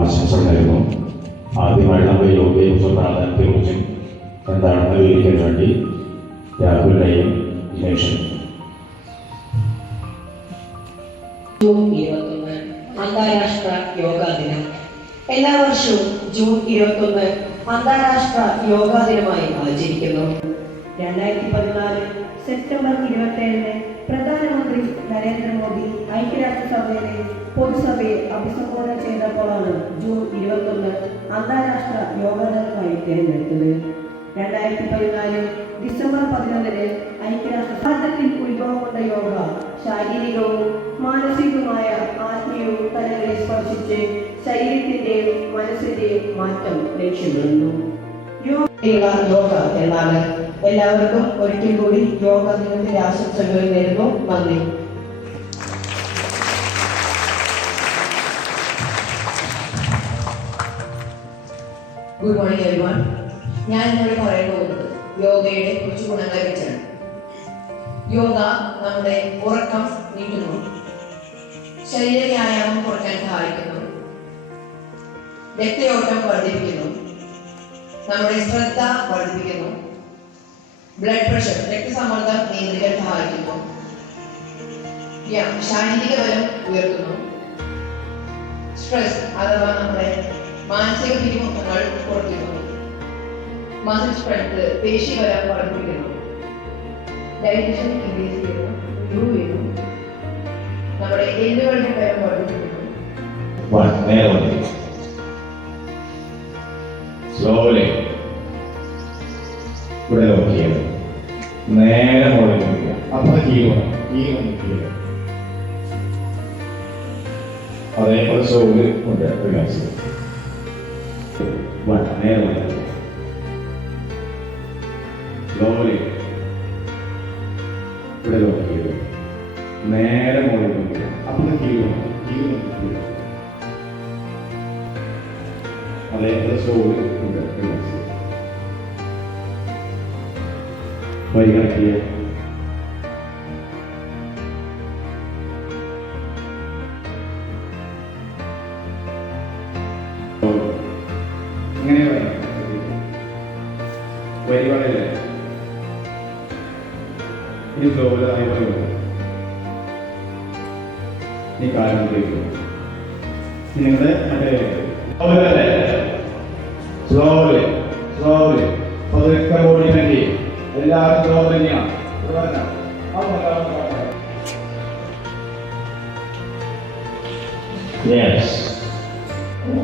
ആശംസകളായിരുന്നു. ആദ്യമായി നമ്മുടെ യോഗയെക്കുറിച്ചും പ്രാധാന്യത്തെക്കുറിച്ചും എന്താണെന്ന് വിവരിക്കാൻ വേണ്ടി രാഹുലിനെയും ദിനേശൻ. ജൂൺ 21 അന്താരാഷ്ട്ര യോഗാ ദിനം. എല്ലാ വർഷവും ജൂൺ 21 അന്താരാഷ്ട്ര യോഗാ ദിനമായി ആചരിക്കുന്നു. 2014 സെപ്റ്റംബർ 27 പ്രധാനമന്ത്രി നരേന്ദ്രമോദി ഐക്യരാഷ്ട്രസഭയിലെ പൊതുസഭയെ അഭിസംബോധന ചെയ്തപ്പോഴാണ് ജൂൺ 21 അന്താരാഷ്ട്ര യോഗാ ദിനമായി തിരഞ്ഞെടുത്തത്. 2014 ഡിസംബർ 11 ഐക്യരാഷ്ട്രത്തിൽ ഉത്ഭവം കൊണ്ട യോഗ ശാരീരികവും മാനസികവുമായ ആത്മീയവും തലങ്ങളെ സ്പർശിച്ച് ശരീരത്തിന്റെയും മനസ്സിന്റെയും മാറ്റം ലക്ഷ്യമിടുന്നു. യോഗ എന്നാണ്. എല്ലാവർക്കും ഒരിക്കൽ കൂടി യോഗ ദിനത്തിന്റെ ആശംസകൾ നേരുന്നു. നന്ദി. Good morning everyone. ഞാൻ ഇന്നലെ പറയാൻ പോകുന്നത് യോഗയുടെ കുറച്ച് ഗുണങ്ങളെ കുറിച്ചാണ്. യോഗ നമ്മുടെ ഉറക്കം നീട്ടുന്നു, ശരീര വ്യായാമം കുറയ്ക്കാൻ സഹായിക്കുന്നു, രക്തയോട്ടം വർദ്ധിപ്പിക്കുന്നു, നമ്മുടെ ശ്രദ്ധ വർദ്ധിപ്പിക്കുന്നു, ബ്ലഡ് പ്രഷർ രക്തസമ്മർദ്ദം നിയന്ത്രിക്കാൻ സഹായിക്കുന്നു, ശാരീരിക ബലം ഉയർത്തുന്നു, സ്ട്രെസ് അഥവാ നമ്മുടെ മാനസിക പിരിമുറുക്കങ്ങൾ കുറയ്ക്കുന്നു, മസിൽ സ്ട്രെങ്ത് പേശിബലം വർദ്ധിപ്പിക്കുന്നു, ഡൈജഷൻ ഇൻക്രീസ് ചെയ്യുന്നു, ഇമ്പ്രൂവ് ചെയ്യുന്നു, നമ്മുടെ എല്ലുകളുടെ ബലം വർദ്ധിപ്പിക്കുന്നു. സ്ലോലി ഇവിടെ നോക്കിയത് നേരെ മുകളിൽ അപ്പൊ അതേപോലെ സോല് ഉണ്ട് റിലാക്സ് നേരെ സ്ലോലി ഇവിടെ നോക്കിയത് നേരെ മുകളിൽ നോക്കിയത് അപ്പൊ അതേപോലെ സോല് ഉണ്ട് റിലാക്സ് പരിഗണിക്കുക. ഇങ്ങനെ വരികളില്ലേ ഈ ഫ്ലോയിലായി പറയുന്നു. ഈ കാലം നിങ്ങളുടെ മറ്റേ സ്ലോലി സ്ലോലി പതുക്കെ ഓടിക്കണമെങ്കിൽ എല്ലാവരും സ്ലോ തന്നെയാണ്.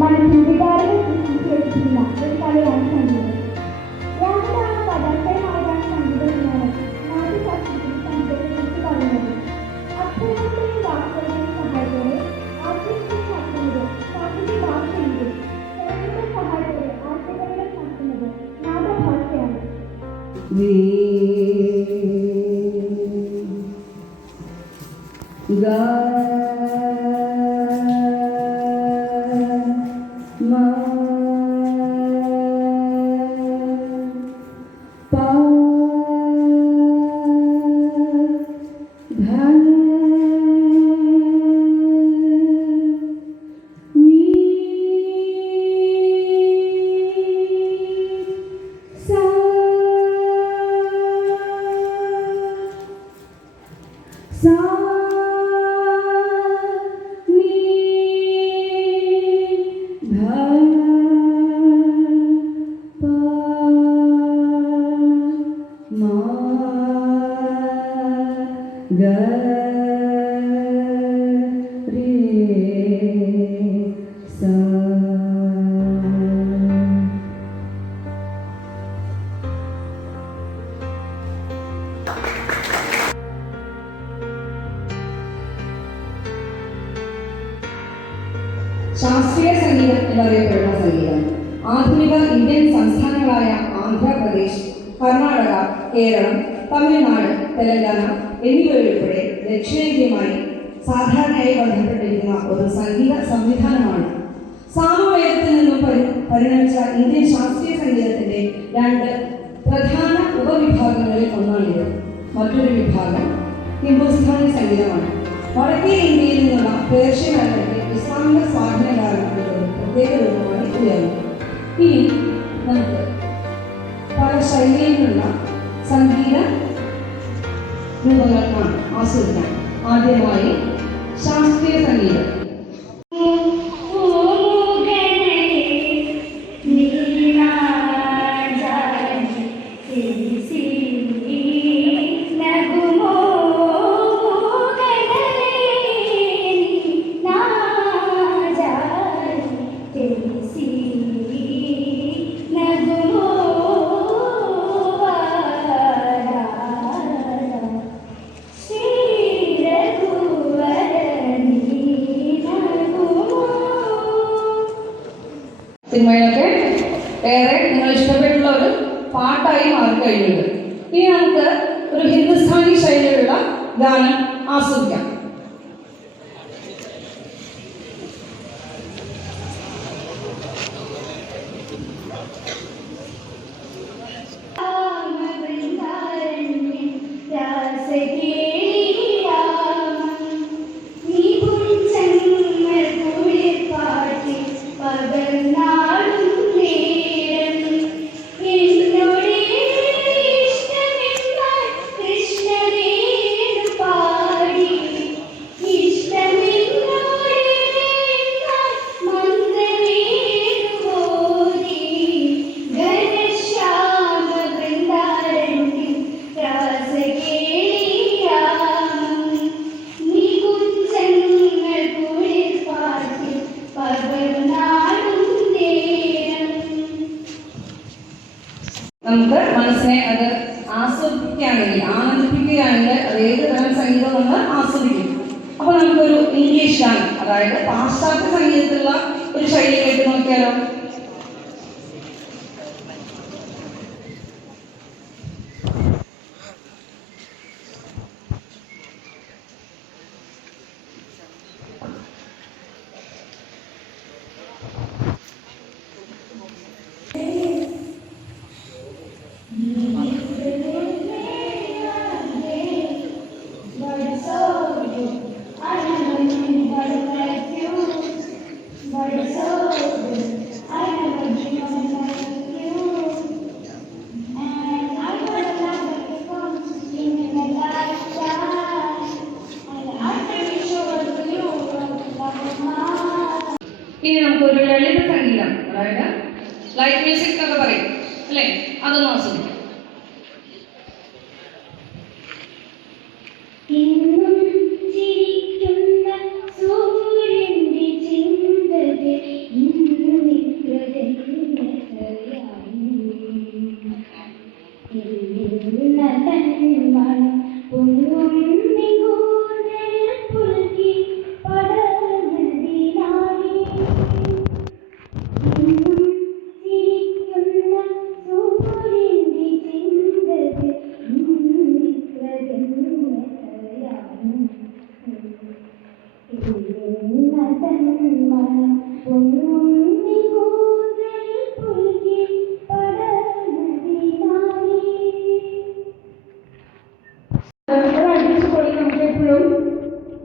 മനസ്സിന്റെ വികാരങ്ങൾ ഒരു കലയാണ് സംഗീതം. രാജധാന പദാർത്ഥമായാണ് സംഗീതമാണ് നാട്യശാസ്ത്രത്തിൽ സംഗീതത്തെക്കുറിച്ച് പറയുന്നത്. അക്ഷരങ്ങളുടെയും വാക്കുകളുടെയും സഹായത്തോടെ ആശയങ്ങൾ നടത്തുന്നത് സാഹിത്യ ഭാഷയിലും സ്വരങ്ങളുടെ സഹായത്തോടെ ആശയങ്ങൾ നടത്തുന്നത് നാദഭാഷയാണ്. ശാസ്ത്രീയ സംഗീതം എന്നറിയപ്പെടുന്ന സംഗീതം ആധുനിക ഇന്ത്യൻ സംസ്ഥാനങ്ങളായ ആന്ധ്രാപ്രദേശ്, കർണാടക, കേരളം, തമിഴ്നാട്, തെലങ്കാന എന്നിവയുൾപ്പെടെ ദക്ഷിണേന്ത്യയുമായി സാധാരണയായി ബന്ധപ്പെട്ടിരിക്കുന്ന ഒരു സംഗീത സംവിധാനമാണ്. സാമവേദത്തിൽ നിന്നും പരിണമിച്ച ഇന്ത്യൻ ശാസ്ത്രീയ സംഗീതത്തിന്റെ രണ്ട് പ്രധാന ഉപവിഭാഗങ്ങളിൽ ഒന്നാണിത്. മറ്റൊരു വിഭാഗം ഹിന്ദുസ്ഥാനി സംഗീതമാണ്. വടക്കേ ഇന്ത്യയിൽ നിന്നുള്ള പേർഷ്യൻ അല്ലെങ്കിൽ ഇസ്ലാമിക സ്വാധീന കാരണം ഇതൊരു പ്രത്യേക രൂപമായി ഉയർന്നു. ഇനി നമുക്ക് പല ശൈലിയിലുള്ള സംഗീത രൂപങ്ങൾക്കാണ് ആസ്വദിക്കാം. ആദ്യമായി ശാസ്ത്രീയ സംഗീതം. സിനിമയൊക്കെ ഏറെ നിങ്ങൾ ഇഷ്ടപ്പെട്ടുള്ള ഒരു പാട്ടായി മാറിക്കഴിഞ്ഞത്. ഇനി നമുക്ക് ഒരു ഹിന്ദുസ്ഥാനി ശൈലിയിലുള്ള ഗാനം ആസ്വദിക്കാം. നമുക്ക് മനസ്സിനെ അത് ആസ്വദിക്കുകയാണെങ്കിൽ ആനന്ദിപ്പിക്കുകയാണെങ്കിൽ അത് ഏത് തരം സംഗീതം നമ്മൾ ആസ്വദിക്കും. അപ്പോൾ നമുക്കൊരു ഇംഗ്ലീഷ് ഗാനം, അതായത് പാശ്ചാത്യ സംഗീതത്തിലുള്ള ഒരു ശൈലി കേട്ട് നോക്കിയാലോ? ഇനി നമുക്കൊരു ലളിത സംഗീതം, അതായത് ലൈറ്റ് മ്യൂസിക് എന്നൊക്കെ പറയും അല്ലേ, അതൊന്നും ആസ്വദിക്കാം.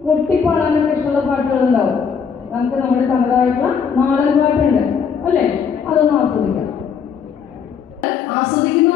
കൊട്ടിപ്പാടാനൊക്കെ ഇഷ്ടമുള്ള പാട്ടുകളുണ്ടാവും. നമുക്ക് നമ്മുടെ തമിഴായിട്ടുള്ള നാടൻ പാട്ടുണ്ട് അല്ലേ, അതൊന്നും ആസ്വദിക്കാം. ആസ്വദിക്കുന്നു.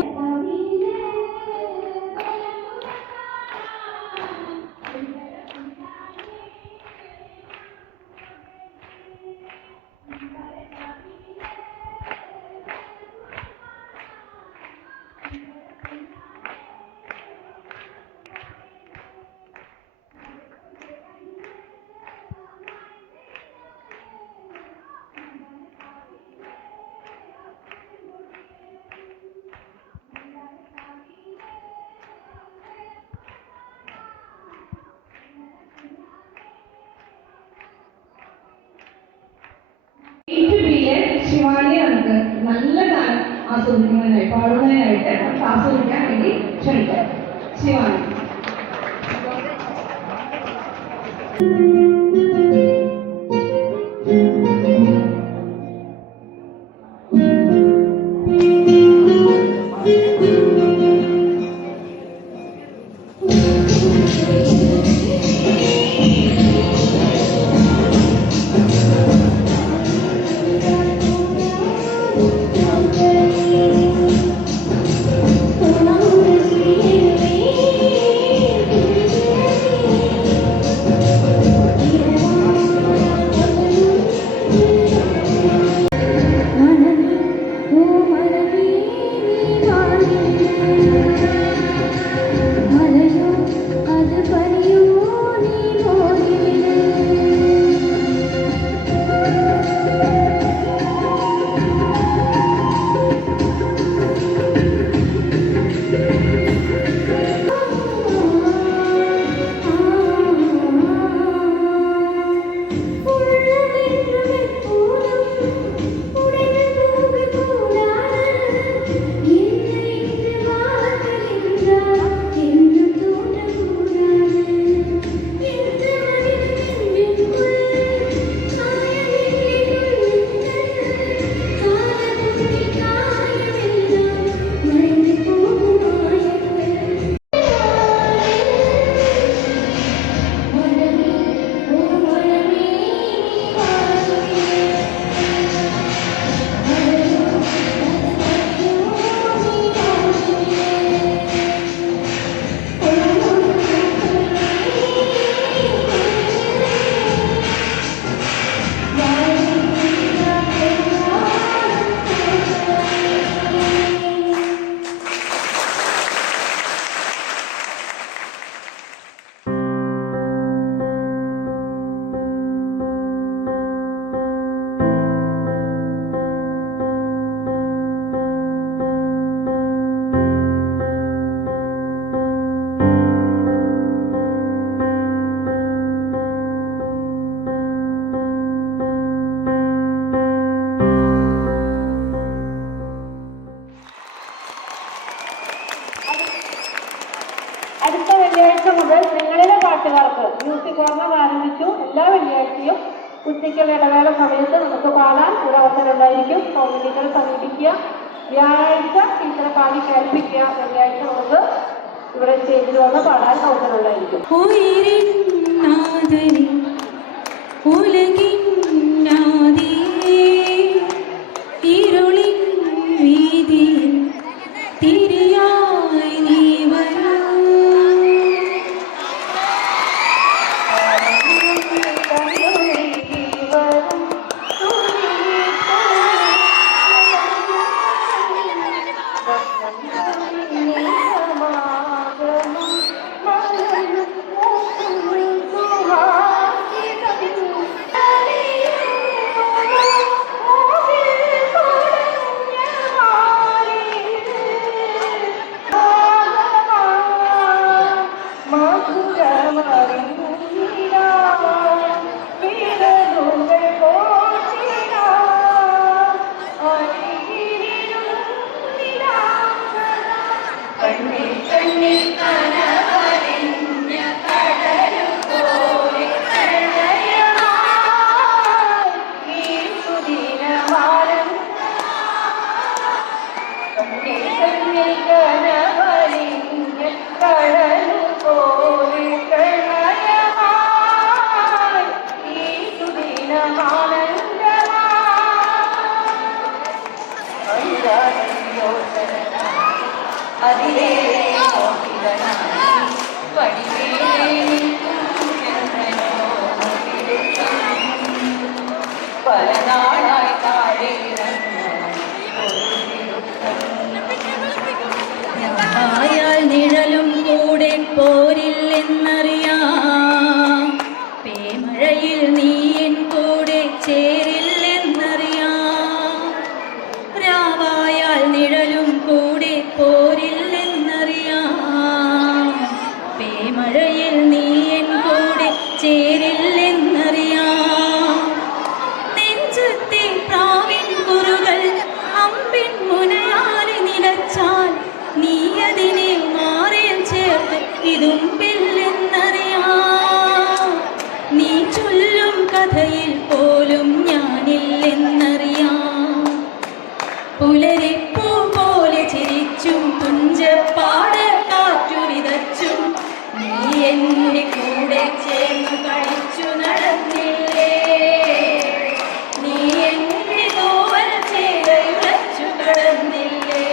ശിവാനി നമുക്ക് നല്ല ഗാനം ആസ്വദിക്കുന്നതിനായി പാടുന്നതിനായിട്ട് നമുക്ക് ആസ്വദിക്കാൻ വേണ്ടി ക്ഷണിക്കാം. ശിവാനി. മുതൽ നിങ്ങളിലെ പാട്ടുകാർക്ക് മ്യൂസിക് കോർണർ ആരംഭിച്ചു. എല്ലാ വെള്ളിയാഴ്ചയും ഉച്ചയ്ക്കുള്ള ഇടവേള സമയത്ത് നമുക്ക് പാടാൻ ഒരു അവസരം ഉണ്ടായിരിക്കും. ടീച്ചറെ സമീപിക്കുക. വ്യാഴാഴ്ച ടീച്ചറെ പാടി കേൾപ്പിക്കുക. വെള്ളിയാഴ്ച നമുക്ക് ഇവിടെ സ്റ്റേജിൽ വന്ന് പാടാൻ അവസരം ഉണ്ടായിരിക്കും. നിഴലും കൂടെ പോരില്ലെന്നറിയാം, പേമഴയിൽ നീ എൻ കൂടെ ചേരില്ലെന്നറിയാം. രാവായാൽ നിഴലും കൂടെ പോരില്ലെന്നറിയാം, പേമഴയിൽ നീ എൻ കൂടെ ചേരില്ലെന്നറിയാം. നെഞ്ചത്തെ പ്രാവിൻ കുറുകൾ അമ്പിൻ മുനയാലെ നിലച്ചാൽ നീ അതിനെ മാറിൽ ചേർത്ത് ഇതുമ്പില്ലെന്നറിയാം. നീ ചൊല്ലും കഥയിൽ പോലും ഞാനില്ലെന്നറിയാം. പുലരിപ്പൂ പോലെ ചിരിച്ചും തുഞ്ചപ്പാട് കാറ്റു വിതച്ചും നീ എൻ്റെ കൂടെ ചേർന്ന് കളിച്ചു നടന്നില്ലേ. നീ എൻ്റെ കോവൽ ചേരയുടച്ചു കടന്നില്ലേ.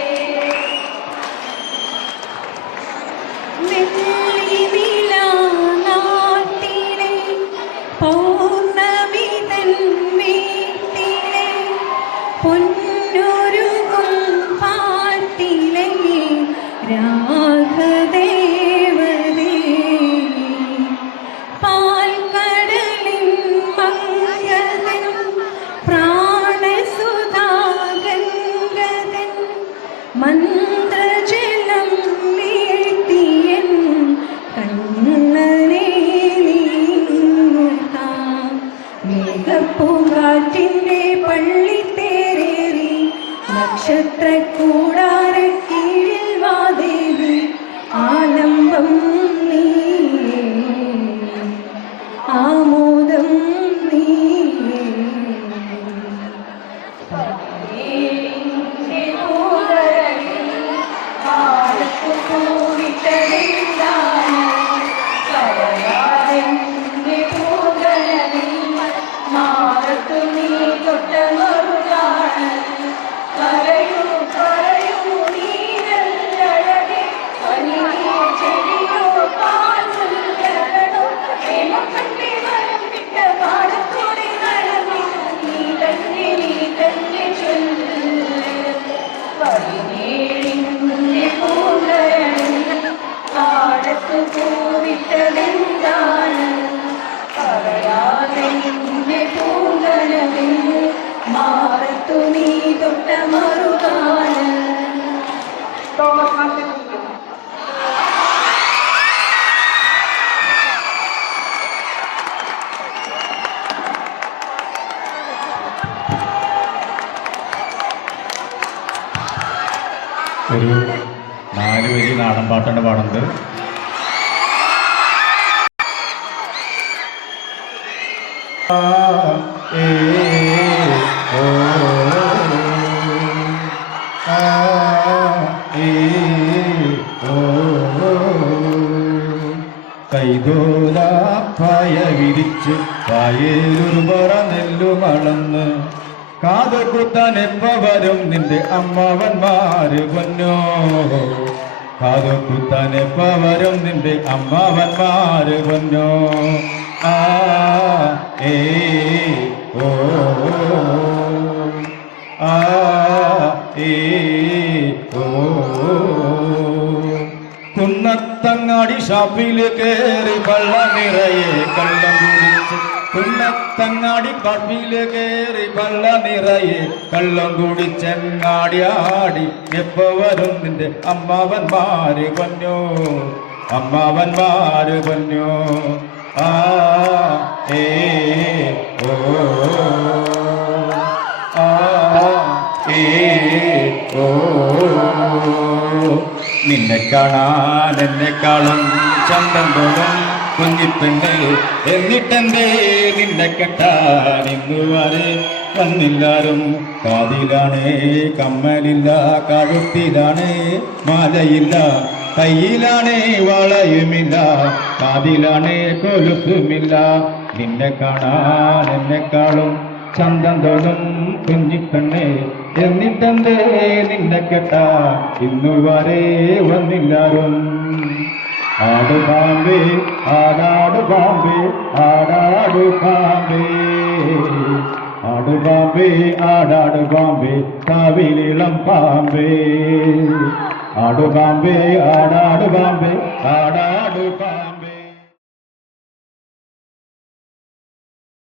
നാട്ടിലെ പൗർണമി തൻ വീട്ടിലെ പൊന്നൊരുകും പാട്ടിലെ രാഗദേവതേ. പാൽക്കടലിൻ മംഗളൻ പ്രാണസുധാഗംഗതൻ മന്ത്രജലം വീഴ്ത്തിയൻ കണ്ണനെ നീങ്ങുതാം. മേഘപ്പൂങ്കാറ്റിൻ്റെ പള്ളിത്തേരേറി നക്ഷത്രക്കൂടാരക്കീഴിൽ വാദേവി ആലംബം നീ ആമോദം നീ. ഒരു 4 വരി നാടൻ പാട്ടാണ് പാടുന്നത്. ഏ ഓ ആ ഏ ഓ കൈതോല പായ വിരിച്ച് പായേലൊരു പറ നെല്ലു വളർന്ന് കാതുകുത്താൻ എപ്പ വരും നിന്റെ അമ്മാവന്മാര് പൊന്നോ കാതുകുത്താൻ എപ്പ വരും നിന്റെ അമ്മാവന്മാര് പൊന്നോ ആ ഏ ഓ ആ ഏ ഓ കുന്നത്തങ്ങാടി ഷാപ്പിൽ കയറി വെള്ള നിറയെ കള്ളം കുടിച്ച് കുന്നത്തങ്ങാടി ഷാപ്പിൽ കയറി വെള്ള നിറയെ കള്ളം കുടിച്ചെങ്ങാടി ആടി എപ്പോ വരും നിന്റെ അമ്മാവന്മാര് പൊന്നോ അമ്മാവന്മാര് പൊന്നോ ആ ഏ ഓ ആ ഏ ഓ നിന്നെ കാണാൻ എന്നെക്കാളും ചന്തം തോന്നും കുഞ്ഞിപ്പെണ്ണ് എന്നിട്ടെന്തേ നിന്നെ കെട്ടാൻ ഇന്നു വരെ വന്നില്ലാരും കാതിലാണ് കമ്മലില്ല കഴുത്തിലാണ് മാലയില്ല കയ്യിലാണ് വളയുമില്ല കാതിലാണ് കൊലുസുമില്ല നിന്നെ കാണാൻ എന്നെക്കാളും ചന്തം തോന്നും കുഞ്ഞിപ്പെണ്ണ് എന്നിട്ടെന്തേ നിന്നെ കെട്ടാ ഇന്നു വരെ വന്നില്ലാരും ആടു പാമ്പേ ആടാടു പാമ്പേ ആടാടു പാമ്പേ ആടു പാമ്പേ ആടാടു പാമ്പേ കാവിലിളം പാമ്പേ ആടു പാമ്പേ ആടാടു പാമ്പേ ആടാ